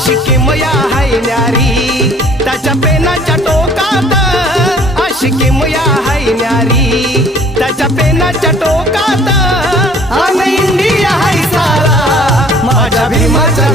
आशिकी मया हाय न्यारी त्याच्या पेनाच्या टोकात, आशिकी मया हाय न्यारी त्याच्या पेनाच्या टोकात. आणि इंडिया हाय सारा माझ्या भीमाच्या